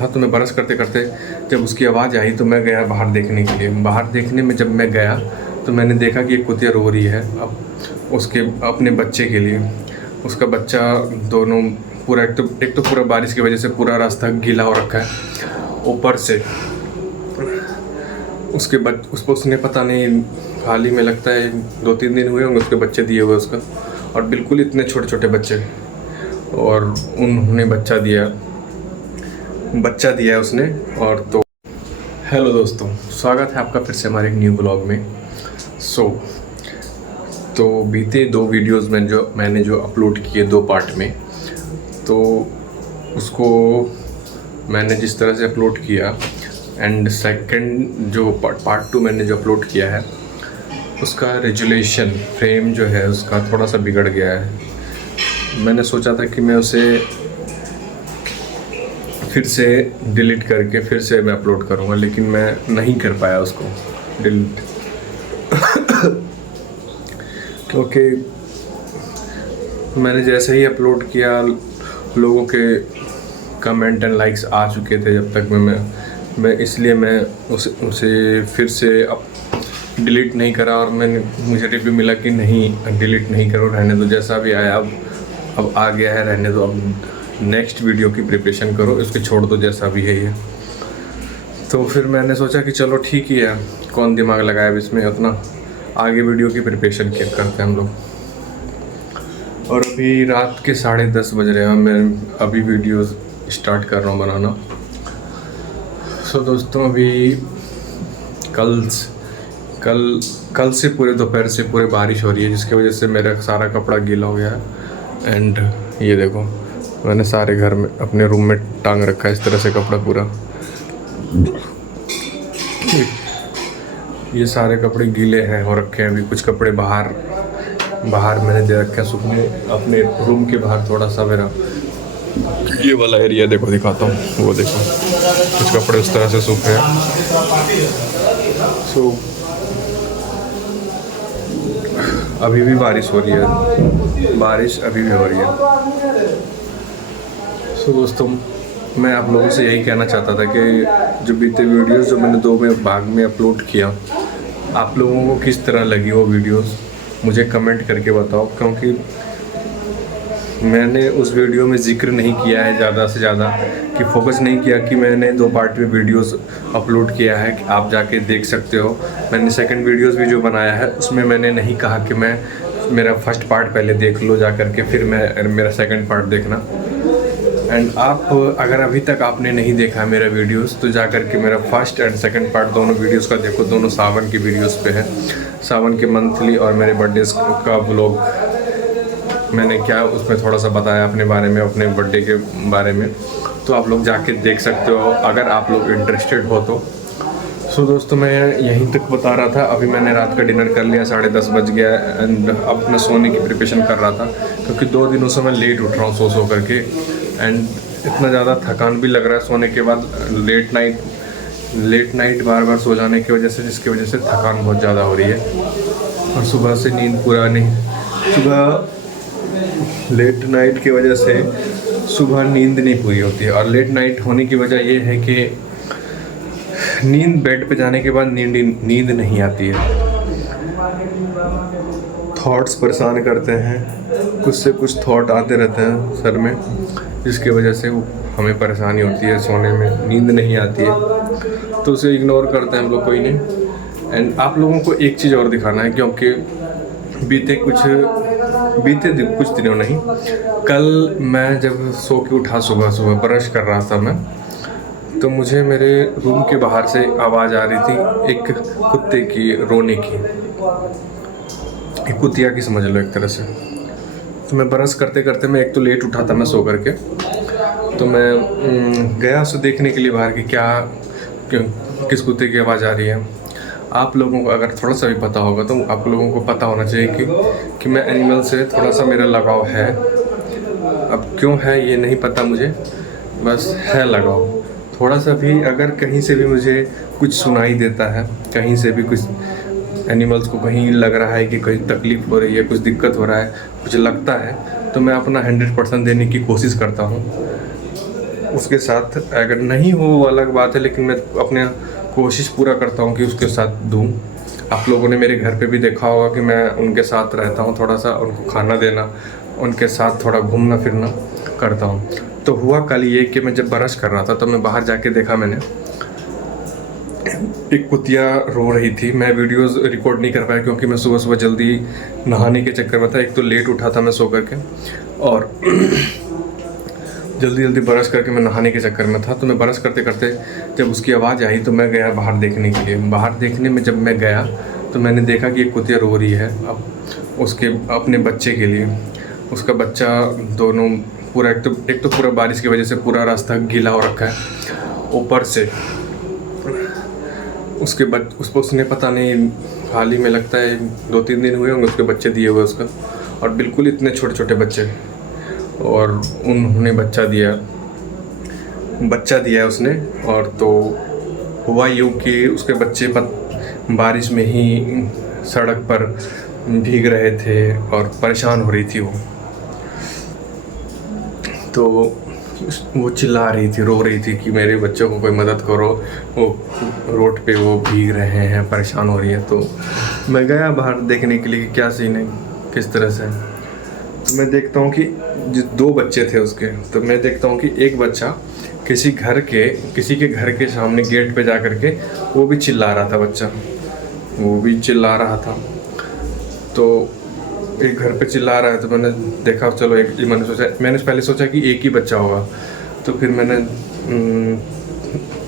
हाँ, तो मैं ब्रश करते करते जब उसकी आवाज़ आई तो मैं गया बाहर देखने के लिए। बाहर देखने में जब मैं गया तो मैंने देखा कि एक कुतिया रो रही है अब उसके अपने बच्चे के लिए। उसका बच्चा दोनों पूरा एक तो पूरा बारिश की वजह से पूरा रास्ता गीला हो रखा है। ऊपर से उसने पता नहीं हाल ही में लगता है 2-3 दिन हुए होंगे उसके बच्चे दिए हुए उसका, और बिल्कुल इतने छोटे छोटे बच्चे, और उन्होंने बच्चा दिया है उसने। और तो हेलो दोस्तों, स्वागत है आपका फिर से हमारे एक न्यू ब्लॉग में। तो बीते 2 वीडियोस में मैंने जो अपलोड किए 2 पार्ट में, तो उसको मैंने जिस तरह से अपलोड किया, एंड सेकंड जो पार्ट 2 मैंने जो अपलोड किया है उसका रेजुलेशन फ्रेम जो है उसका थोड़ा सा बिगड़ गया है। मैंने सोचा था कि मैं उसे फिर से डिलीट करके फिर से मैं अपलोड करूँगा, लेकिन मैं नहीं कर पाया उसको डिलीट क्योंकि मैंने जैसे ही अपलोड किया लोगों के कमेंट एंड लाइक्स आ चुके थे जब तक मैं इसलिए मैं उसे फिर से अब डिलीट नहीं करा। और मुझे रिव्यू मिला कि नहीं, डिलीट नहीं करो, रहने दो, जैसा भी आया अब आ गया है, रहने दो, अब नेक्स्ट वीडियो की प्रिपरेशन करो, इसको छोड़ दो जैसा भी है ये। तो फिर मैंने सोचा कि चलो ठीक ही है, कौन दिमाग लगाया इसमें उतना, आगे वीडियो की प्रिपरेशन करते हैं हम लोग। और अभी रात के 10:30 बज रहे हैं, मैं अभी वीडियो स्टार्ट कर रहा हूँ बनाना। सो दोस्तों, अभी कल से पूरे दोपहर से पूरे बारिश हो रही है, जिसकी वजह से मेरा सारा कपड़ा गीला हो गया है। एंड ये देखो, मैंने सारे घर में अपने रूम में टांग रखा है इस तरह से कपड़ा पूरा। ये सारे कपड़े गीले हैं हो रखे हैं। अभी कुछ कपड़े बाहर मैंने दे रखे हैं सूखने, अपने रूम के बाहर थोड़ा सा मेरा ये वाला एरिया देखो, दिखाता हूँ, वो देखो कुछ कपड़े उस तरह से सूख रहे हैं। सो अभी भी बारिश हो रही है, बारिश अभी भी हो रही है। सो दोस्तों, मैं आप लोगों से यही कहना चाहता था कि जो बीते वीडियोस जो मैंने 2 भाग में अपलोड किया, आप लोगों को किस तरह लगी वो वीडियोस मुझे कमेंट करके बताओ। क्योंकि मैंने उस वीडियो में जिक्र नहीं किया है ज़्यादा से ज़्यादा, कि फोकस नहीं किया कि मैंने 2 पार्ट में वीडियोस अपलोड किया है कि आप जाके देख सकते हो। मैंने सेकंड वीडियोस भी जो बनाया है उसमें मैंने नहीं कहा कि मेरा फर्स्ट पार्ट पहले देख लो जा करके, फिर मेरा सेकंड पार्ट देखना। एंड आप अगर अभी तक आपने नहीं देखा मेरा वीडियोस तो जा करके मेरा फर्स्ट एंड सेकंड पार्ट दोनों वीडियोस का देखो। दोनों सावन की वीडियोस पे है, सावन के मंथली और मेरे बर्थडे का व्लॉग मैंने क्या उसमें थोड़ा सा बताया अपने बारे में, अपने बर्थडे के बारे में, तो आप लोग जाके देख सकते हो अगर आप लोग इंटरेस्टेड हो तो। सो दोस्तों, मैं यहीं तक बता रहा था। अभी मैंने रात का डिनर कर लिया, 10:30 बज गया, एंड अब मैं सोने की प्रिपरेशन कर रहा था क्योंकि 2 दिनों से मैं लेट उठ रहा हूँ सो करके। एंड इतना ज़्यादा थकान भी लग रहा है सोने के बाद, लेट नाइट बार सो जाने की वजह से, जिसकी वजह से थकान बहुत ज़्यादा हो रही है। और सुबह से नींद पूरा नहीं, सुबह लेट नाइट की वजह से सुबह नींद नहीं पूरी होती है। और लेट नाइट होने की वजह ये है कि बेड पे जाने के बाद नींद नहीं आती है, थॉट्स परेशान करते हैं, कुछ से कुछ थॉट आते रहते हैं सर में, जिसकी वजह से हमें परेशानी होती है, सोने में नींद नहीं आती है, तो उसे इग्नोर करते हैं हम लोग, कोई नहीं। एंड आप लोगों को एक चीज़ और दिखाना है, क्योंकि बीते कुछ दिनों नहीं, कल मैं जब सो के उठा सुबह ब्रश कर रहा था मैं, तो मुझे मेरे रूम के बाहर से आवाज़ आ रही थी एक कुत्ते की रोने की, एक कुतिया की समझ लो एक तरह से। तो मैं ब्रश करते करते, मैं एक तो लेट उठा था मैं सो करके, तो मैं गया उसे देखने के लिए बाहर कि किस कुत्ते की आवाज़ आ रही है। आप लोगों को अगर थोड़ा सा भी पता होगा तो आप लोगों को पता होना चाहिए कि मैं एनिमल से थोड़ा सा मेरा लगाव है। अब क्यों है ये नहीं पता मुझे, बस है लगाव थोड़ा सा भी। अगर कहीं से भी मुझे कुछ सुनाई देता है, कहीं से भी कुछ एनिमल्स को कहीं लग रहा है कि कोई तकलीफ़ हो रही है, कुछ दिक्कत हो रहा है, कुछ लगता है, तो मैं अपना 100% देने की कोशिश करता हूँ। उसके साथ अगर नहीं हो वो अलग बात है, लेकिन मैं अपने कोशिश पूरा करता हूँ कि उसके साथ दूँ। आप लोगों ने मेरे घर पे भी देखा होगा कि मैं उनके साथ रहता हूँ, थोड़ा सा उनको खाना देना, उनके साथ थोड़ा घूमना फिरना करता हूँ। तो हुआ कल ये कि मैं जब ब्रश कर रहा था तो मैं बाहर जाके देखा, मैंने एक कुतिया रो रही थी। मैं वीडियोस रिकॉर्ड नहीं कर पाया क्योंकि मैं सुबह सुबह जल्दी नहाने के चक्कर में था। एक तो लेट उठा था मैं सो करके, और जल्दी जल्दी ब्रश करके मैं नहाने के चक्कर में था। तो मैं ब्रश करते करते जब उसकी आवाज़ आई तो मैं गया बाहर देखने के लिए। बाहर देखने में जब मैं गया तो मैंने देखा कि एक कुतिया रो रही है अब उसके अपने बच्चे के लिए। उसका बच्चा दोनों पूरा, एक तो पूरा बारिश की वजह से पूरा रास्ता गीला हो रखा है, ऊपर से उसने पता नहीं हाल ही में लगता है 2-3 दिन हुए होंगे उसके बच्चे दिए हुए उसका, और बिल्कुल इतने छोटे छोटे बच्चे, और उन्होंने बच्चा दिया उसने। और तो हुआ यूँ कि उसके बच्चे बारिश में ही सड़क पर भीग रहे थे और परेशान हो रही थी वो। तो वो चिल्ला रही थी, रो रही थी कि मेरे बच्चों को कोई मदद करो, वो रोड पे वो भीग रहे हैं, परेशान हो रही है। तो मैं गया बाहर देखने के लिए कि क्या सीन है, किस तरह से। तो मैं देखता हूँ कि 2 बच्चे थे उसके। तो मैं देखता हूँ कि एक बच्चा किसी के घर के सामने गेट पे जा कर के वो भी चिल्ला रहा था, बच्चा वो भी चिल्ला रहा था। तो एक घर पे चिल्ला रहा है तो मैंने देखा, चलो मैंने पहले सोचा कि एक ही बच्चा होगा। तो फिर मैंने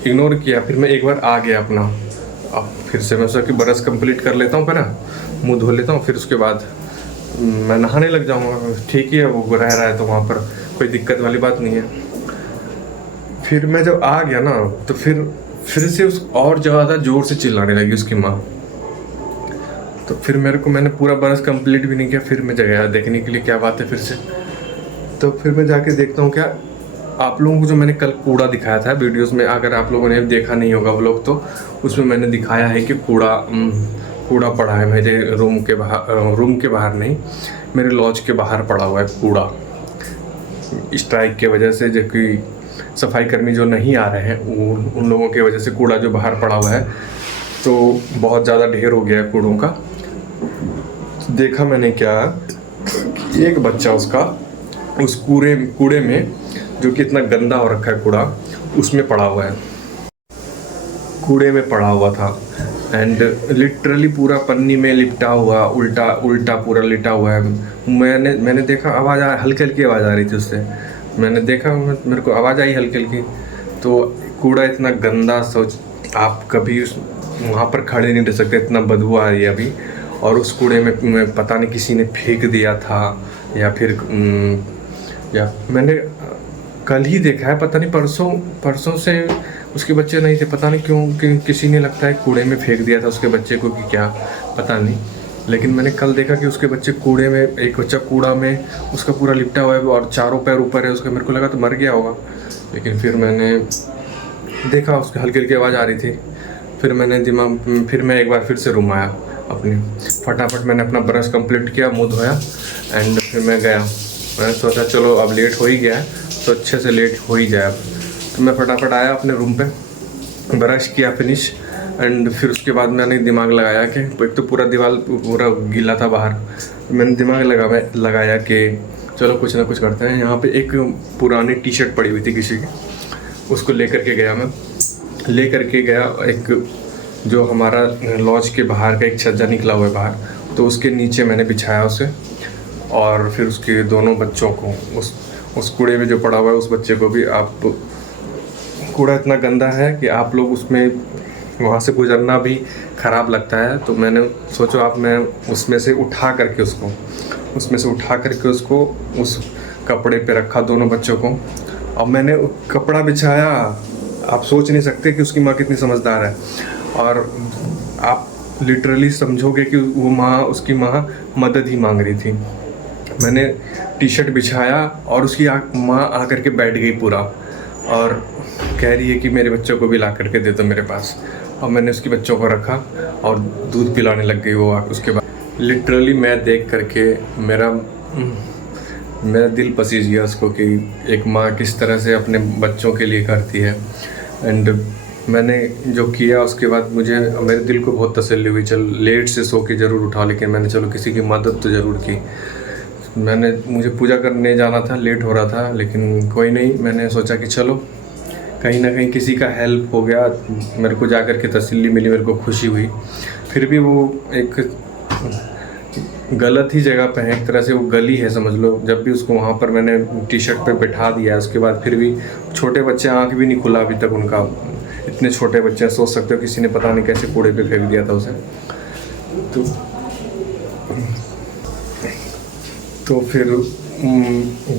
इग्नोर किया। फिर मैं एक बार आ गया अपना, अब फिर से मैं सोचा कि ब्रश कंप्लीट कर लेता हूँ, पहले मुँह धो लेता हूँ, फिर उसके बाद मैं नहाने लग जाऊँगा। ठीक ही है, वो रह रहा है तो वहाँ पर कोई दिक्कत वाली बात नहीं है। फिर मैं जब आ गया ना तो फिर से उस और ज़्यादा ज़ोर से चिल्लाने लगी उसकी माँ। तो फिर मैंने पूरा ब्रश कंप्लीट भी नहीं किया, फिर मैं गया देखने के लिए क्या बात है फिर से। तो फिर मैं जाके देखता हूँ क्या, आप लोगों को जो मैंने कल कूड़ा दिखाया था वीडियोस में, अगर आप लोगों ने देखा नहीं होगा व्लॉग, तो उसमें मैंने दिखाया है कि कूड़ा पड़ा है मेरे रूम के बाहर नहीं, मेरे लॉज के बाहर पड़ा हुआ है कूड़ा। स्ट्राइक के वजह से जो कि सफाई कर्मी जो नहीं आ रहे हैं, उन लोगों की वजह से कूड़ा जो बाहर पड़ा हुआ है, तो बहुत ज़्यादा ढेर हो गया है कूड़ों का। देखा मैंने क्या, एक बच्चा उसका उस कूड़े में, जो कि इतना गंदा हो रखा है कूड़ा, उसमें पड़ा हुआ है, कूड़े में पड़ा हुआ था। एंड लिटरली पूरा पन्नी में लिपटा हुआ, उल्टा पूरा लिटा हुआ है। मैंने देखा, हल्की हल्की आवाज़ आ रही थी उससे। मैंने देखा, मेरे को आवाज़ आई हल्की हल्की। तो कूड़ा इतना गंदा, सोच आप कभी वहाँ पर खड़े नहीं रह सकते, इतना बदबू आ रही है अभी। और उस कूड़े में पता नहीं किसी ने फेंक दिया था, या मैंने कल ही देखा है, पता नहीं परसों से उसके बच्चे नहीं थे, पता नहीं क्यों किसी ने लगता है कूड़े में फेंक दिया था उसके बच्चे को कि क्या, पता नहीं। लेकिन मैंने कल देखा कि उसके बच्चे कूड़े में, एक बच्चा कूड़ा में उसका पूरा लिपटा हुआ है और चारों पैर ऊपर है उसका। मेरे को लगा तो मर गया होगा, लेकिन फिर मैंने देखा उसकी हल्की हल्की आवाज़ आ रही थी। फिर मैं एक बार फिर से रूम आया अपने, फटाफट मैंने अपना ब्रश कंप्लीट किया, मुँह धोया, एंड फिर मैं गया। मैंने सोचा चलो अब लेट हो ही गया है तो अच्छे से लेट हो ही जाए अब। तो मैं फटाफट आया अपने रूम पे, ब्रश किया फिनिश, एंड फिर उसके बाद मैंने दिमाग लगाया कि एक तो पूरा दीवार पूरा गीला था बाहर। मैंने दिमाग लगाया कि चलो कुछ ना कुछ करते हैं। यहाँ पे एक पुरानी टी शर्ट पड़ी हुई थी किसी की, उसको लेकर के गया एक जो हमारा लॉज के बाहर का एक छज्जा निकला हुआ है बाहर, तो उसके नीचे मैंने बिछाया उसे। और फिर उसके दोनों बच्चों को, उस कूड़े में जो पड़ा हुआ है उस बच्चे को भी, आप कूड़ा इतना गंदा है कि आप लोग उसमें वहाँ से गुजरना भी ख़राब लगता है। तो मैंने सोचा मैं उसमें से उठा करके उसको उस कपड़े पे रखा दोनों बच्चों को। अब मैंने कपड़ा बिछाया, आप सोच नहीं सकते कि उसकी माँ कितनी समझदार है। और आप लिटरली समझोगे कि उसकी माँ मदद ही मांग रही थी। मैंने टी शर्ट बिछाया और उसकी माँ आकर के बैठ गई पूरा, और कह रही है कि मेरे बच्चों को भी ला करके दे दो मेरे पास। और मैंने उसके बच्चों को रखा और दूध पिलाने लग गई वो। उसके बाद लिटरली मैं देख करके मेरा मेरा दिल पसीज गया उसको कि एक माँ किस तरह से अपने बच्चों के लिए करती है। एंड मैंने जो किया उसके बाद मुझे मेरे दिल को बहुत तसल्ली हुई। चल लेट से सो के ज़रूर उठा, लेकिन मैंने चलो किसी की मदद तो ज़रूर की। मुझे पूजा करने जाना था, लेट हो रहा था, लेकिन कोई नहीं, मैंने सोचा कि चलो कहीं ना कहीं किसी का हेल्प हो गया। मेरे को जाकर के तसल्ली मिली, मेरे को खुशी हुई। फिर भी वो एक गलत ही जगह पे है, एक तरह से वो गली है समझ लो। जब भी उसको वहाँ पर मैंने टी शर्ट पे बैठा दिया, उसके बाद फिर भी छोटे बच्चे, आँख भी नहीं खुला अभी तक उनका। इतने छोटे बच्चे, सोच सकते हो किसी ने पता नहीं कैसे कूड़े पे फेंक दिया था उसे। तो फिर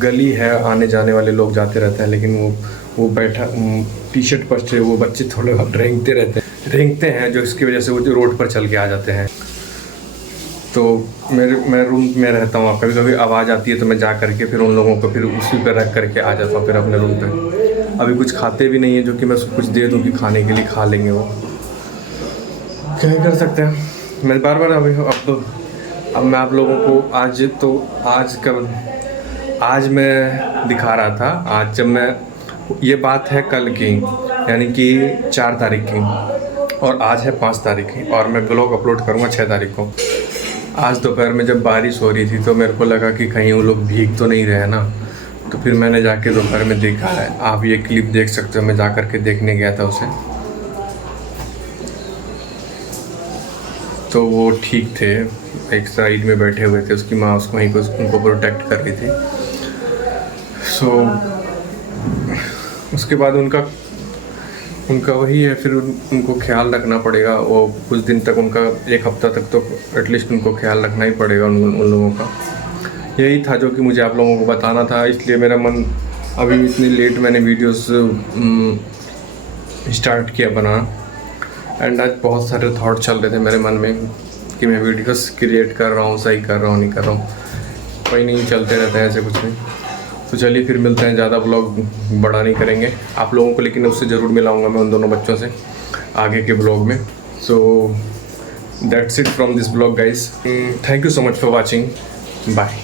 गली है, आने जाने वाले लोग जाते रहते हैं, लेकिन वो बैठा टी शर्ट पर से वो बच्चे थोड़े रेंगते हैं, जो इसकी वजह से वो जो रोड पर चल के आ जाते हैं। तो मैं रूम में रहता हूँ, कभी कभी आवाज़ आती है तो मैं जा करके फिर उन लोगों को फिर उसी पर रख करके आ जाता हूँ फिर अपने रूम पे। अभी कुछ खाते भी नहीं है, जो कि मैं उसको कुछ दे दूँ कि खाने के लिए खा लेंगे वो। क्या ही कर सकते हैं। मैं बार बार अब मैं आप लोगों को आज मैं दिखा रहा था। आज जब मैं, ये बात है कल की, यानी कि 4 तारीख की, और आज है 5 तारीख की, और मैं ब्लॉग अपलोड करूँगा 6 तारीख को। आज दोपहर में जब बारिश हो रही थी तो मेरे को लगा कि कहीं वो लोग भीग तो नहीं रहे ना, तो फिर मैंने जाके दोपहर में देखा है। आप ये क्लिप देख सकते हो, मैं जा कर के देखने गया था उसे, तो वो ठीक थे, एक साइड में बैठे हुए थे। उसकी माँ उसको उनको प्रोटेक्ट कर रही थी। सो उसके बाद उनका वही है, फिर उनको ख्याल रखना पड़ेगा। वो कुछ दिन तक, उनका 1 हफ्ता तक तो एटलीस्ट उनको ख्याल रखना ही पड़ेगा उन लोगों का। यही था जो कि मुझे आप लोगों को बताना था, इसलिए मेरा मन अभी इतनी लेट मैंने वीडियोस स्टार्ट किया बनाना। एंड आज बहुत सारे थॉट चल रहे थे मेरे मन में कि मैं वीडियोस क्रिएट कर रहा हूँ, सही कर रहा हूँ, नहीं कर रहा हूँ, कोई नहीं, चलते रहते हैं ऐसे कुछ नहीं। तो चलिए फिर मिलते हैं, ज़्यादा ब्लॉग बड़ा नहीं करेंगे आप लोगों को, लेकिन उससे ज़रूर मिलाऊंगा मैं उन दोनों बच्चों से आगे के ब्लॉग में। So that's it from this blog guys, thank you so much for watching, bye.